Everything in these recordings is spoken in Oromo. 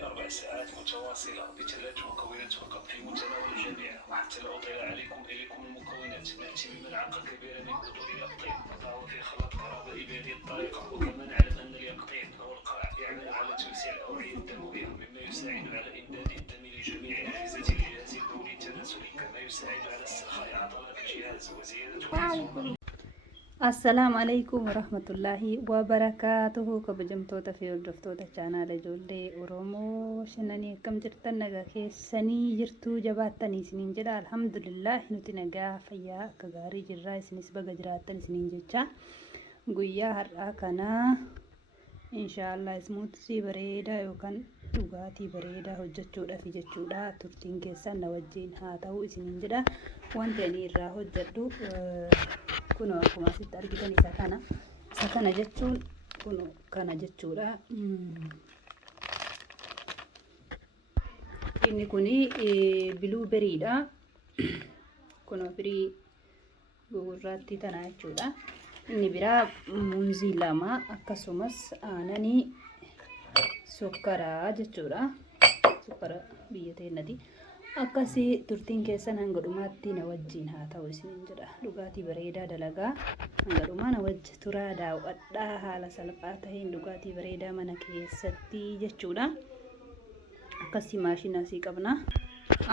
4 ساعات متواصلة ب3 مكونات فقط في متناول الجميع. وحتى لو طال عليكم المكونات، نأتي بملعقة كبيرة من بذور اليقطين نضعها في خلاط كهربائي بهذه الطريقة. وكما نعلم أن اليقطين أو القرع يعمل على توسيع الأوعية الدموية، مما يساعد على إمداد الدم لجميع أجهزة الجهاز البولي التناسلي، كما يساعد على استرخاء عضلات الجهاز وزيادة الخصوبة. Assalamu alaikum warahmatullahi wabarakatuhu. Kabajamtoota fi hordoftoota chaanaala ijoollee Oromoo shananii akkam jirtan, nagaa keessanii jirtuu, jabaattanii isiniin jedha. Alhamdulillah nuti nagaa fayyaa akka gaarii jirraa, isinis baga jiraattan isiniin jecha. Guyyaa har'aa kana inshaallah ismuutii bareedaa yookaan dhugaatii bareedaa hojjechuudhaaf jechuudha. Turtiin keessan na wajjin haa ta'u isiniin jedha. Wanti ani irraa hojjedhu kun akkuma asitti argitan isa kana jechuun kun kana jechuudha. Inni kuni blueberryidha. Kun firii gurraattii tana jechuudha. Inni biraa muuzii lama akkasumas aananii sukkaraa jechuudha. Sukkara biyya teenyati. Akkasii turtiin keessan hanga dhumaatti na wajjin haa ta'u isiniin jedha. Dhugaatii bareedaa dalagaa hanga dhumaa na wajji turaa daawwadhaa. Haala salphaa ta'een dhugaatii bareedaa mana keessatti jechuudha. Akkasii maashina asii qabna.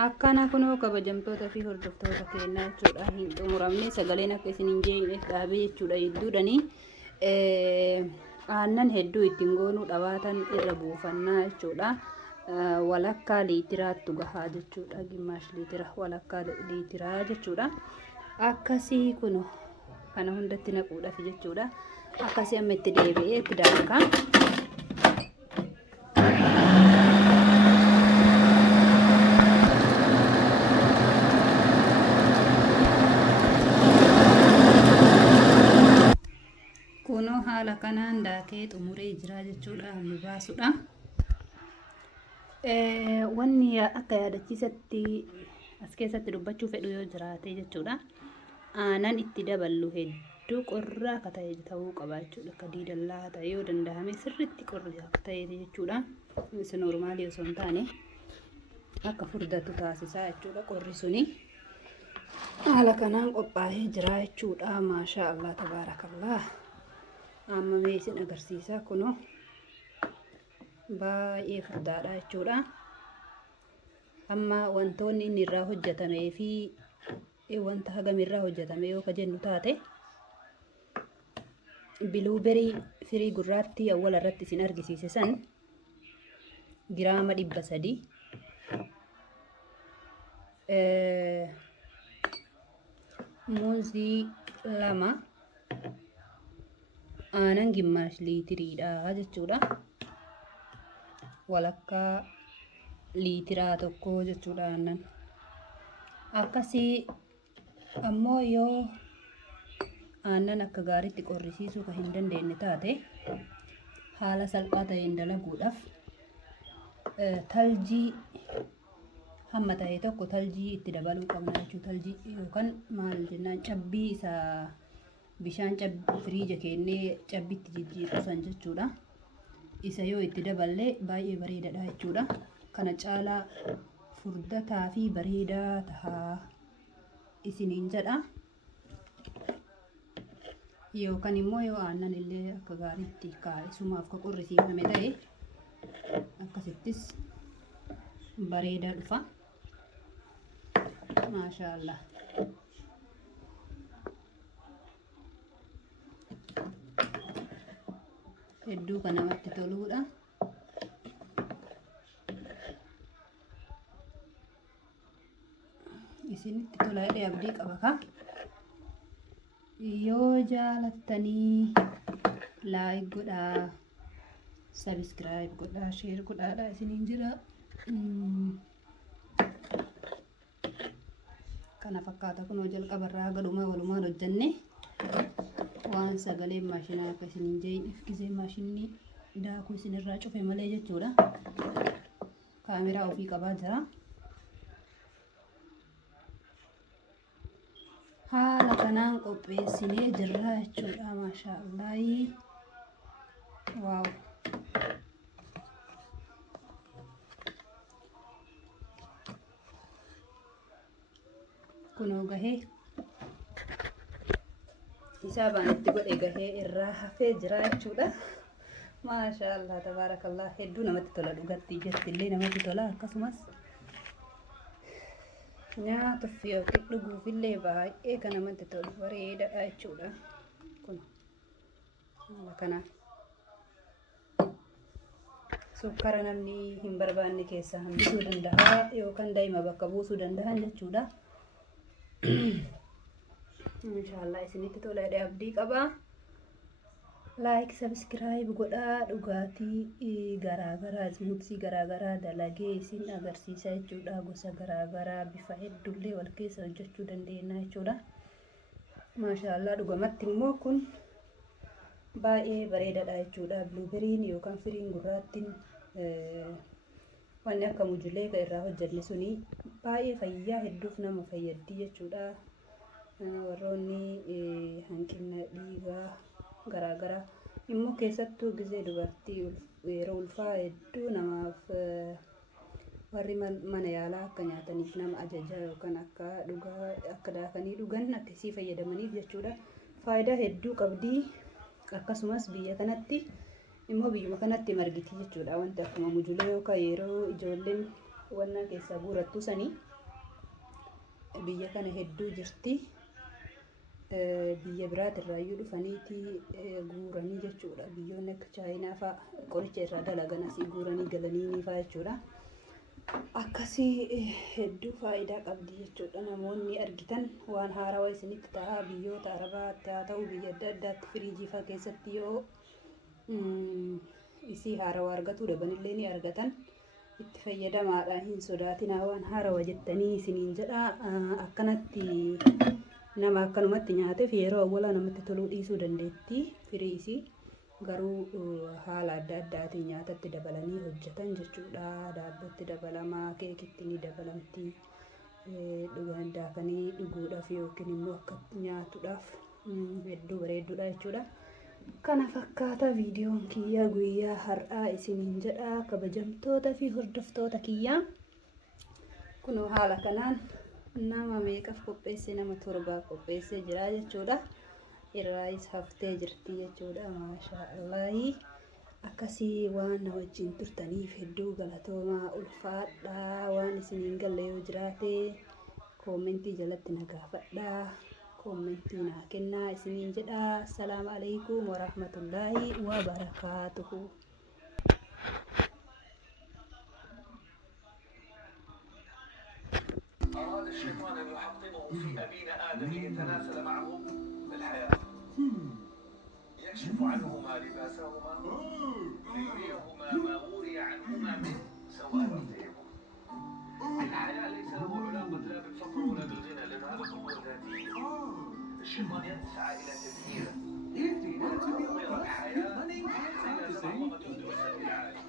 Akkana kunoo kabajamtoota fi hordoftoota keenyaa jechuudha. Hin xumuramne sagaleen akka isin hin jeeqneef dhaabee jechuudha. Hedduudhanii aannan hedduu ittiin goonuu dhabaatan irra buufannaa jechuudha. Walakkaa liitiraattu gahaa jechuudha. Gimaash liitira walakkaa liitiraa jechuudha. Akkasii kun kana hundatti naquudhaaf jechuudha. Akkasii amma itti deebi'ee itti daaka. Kunoo haala kanaan daakee xumuree jira jechuudha. Hammi baasudha. Wanni akka yaadachiisatti as keessatti dubbachuu fedhu yoo jiraate jechuudha. Aanan itti daballu hedduu qorraa akka ta'e ta'uu qaba jechuudha. Akka diidallaa ta'e yoo danda'ame sirriitti qorraa akka ta'e jechuudha. Isa noormaalii osoo hin taane akka furdatu taasisaa jechuudha. Qorri suni haala kanaan qophaa'ee jira jechuudha. Maashaa Allah tabaarakallah. Amma mee isin agarsiisa kunoo. Baay'ee furdaadha jechuudha. Amma wantoonni inni irraa hojjetamee fi wanta hagam irraa hojjetame yoo ka jennu taate biluuberii firii gurraattii awwala irratti isin argisiise san giraama 300, muuzii 2, aanan gimaash liitiriidha jechuudha. Walakkaa liitiraa tokko jechuudha aannan. Akkasii ammoo yoo aannan akka gaariitti qorrisiisuu kan hin dandeenye taate haala salphaa ta'een dalaguudhaaf taljii hamma ta'e tokko taljii itti dabaluu qabna jechuudha. Taljii yookaan maal jennaan cabbii isaa bishaan firiija kennee cabbitti jijjiirusan jechuudha. Isa yoo itti daballee baay'ee bareedaadha jechuudha. Kana caalaa furdataa fi bareedaa tahaa isiniin jedha. Yookaan immoo yoo aannan illee akka gaariitti kaa'isumaaf ka qorrisiifame ta'e akkasittis bareedaa dhufa. Maashaa Allah. Hedduu kan namatti toluudha. Isinitti tola jedhee abdii qaba ka. Yoo jaalattanii laayik godhaa, sabiskiraayib godhaa, sheer godhaadha isiniin jira. Kana fakkaata kunoo jalqabarraa gadhumaa walumaan hojjenne. Waan sagalee maashinaa akka isin hin jeeqneef gisee maashinni daakuu isin irraa cufe malee jechuudha. Kaameraa ofii qabaa jira. Haala kanaan qopheessinee jirra jechuudha. Maashaa Allah. Waaw. kunoo gahee hisaabaan itti godhe gahee irraa hafee jira jechuudha. Maashaallah tabaarakallah hedduu namatti tola dhugatti jettillee namatti tola akkasumas nyaatuuf yookiin dhuguufillee baay'ee kan namatti tolu bareedaadha jechuudha. Kun haala kanaan sukkara namni hin barbaanne keessaa hambisuu danda'a yookaan daa'ima bakka buusuu danda'an jechuudha. Inshaallah isinitti tola jedhee abdii qaba. Like subscribe godhaa dhugaatii garaagaraa ismuutsii garaagaraa dalagee isin agarsiisa jechuudha. Gosa garaagaraa bifa hedduullee wal keessa hojjechuu dandeenya jechuudha. Maashaallah dhugumatti immoo kun baay'ee bareedaadha jechuudha. Bluuberiin yookaan firiin gurraattiin wanni akka mujulee irraa hojjenne suni baay'ee fayyaa hedduuf nama fayyaddi jechuudha. Warroonni hanqina dhiigaa garaagaraa immoo keessattuu gizee dubartii yeroo ulfaa hedduu namaaf warri mana yaalaa akka nyaataniif nama ajaja yookaan akka daakanii dhugan akkasii fayyadamaniif jechuudha. Faayidaa hedduu qabdi. Akkasumas biyya kanatti immoo biyyuma kanatti margiti jechuudha. Wanti akkuma mujulee yookaan yeroo ijoolleen wanna keessaa guurattu sanii biyya kana hedduu jirti. Biyya biraatirraayyuu dhufaniiti guuranii jechuudha. Biyyoonni akka chaayinaa fa'a qoricha irraa dalagan asii guuranii galanii fa'a jechuudha. Akkasii hedduu faayidaa qabdi jechuudha. Namoonni argitan waan haarawaa isinitti ta'a biyyoota arabaatti haa ta'u biyya adda addaatti firiijii fa'a keessatti yoo isii haarawaa argatu dhabanillee ni argatan. Itti fayyadamaadha hin sodaatinaa waan haarawaa jettanii isiniin jedha. Akkanatti nama akkanumatti nyaateef yeroo awwalaa namatti toluu dhiisuu dandeetti firii isii garuu haala adda addaatiin nyaatatti dabalanii hojjetan jechuudha. Daabbootti dabalamaa, keekitti ni dabalamti, dhugan daakanii dhuguudhaaf yookiin immoo akka nyaatuudhaaf hedduu bareedduudha jechuudha. Kana fakkaata viidiyoon kiyya guyyaa har'aa isiniin jedha kabajamtoota fi hordoftoota kiyyaa. Kunoo haala kanaan nama meeqaf qopheesse nama 7 qopheessee jira jechuudha. Irraayis haftee jirti jechuudha. Maashaallahi akkasii waan na wajjin turtaniif hedduu galatoomaa ulfaadhaa. Waan isiniin galle yoo jiraate koomentii jalatti na gaafadhaa. Koomentii naa kennaa isiniin jedha. Assalaamu alaykum wa rahmatullaahi wa barakaatuhu. أراد الشيطان أن يحطمه في أبينا آدم ليتناسل معه الحياة. يكشف عنهما لباسهما ليريهما ما وري عنهما من سوآتهما. الحياة ليس له علاقة لا بالفقر ولا بالغنى لأن هذا أمور ذاتية. الشيطان يسعى إلى تدميره. تدمير الحياة زي ما زعمت الدروس العالية.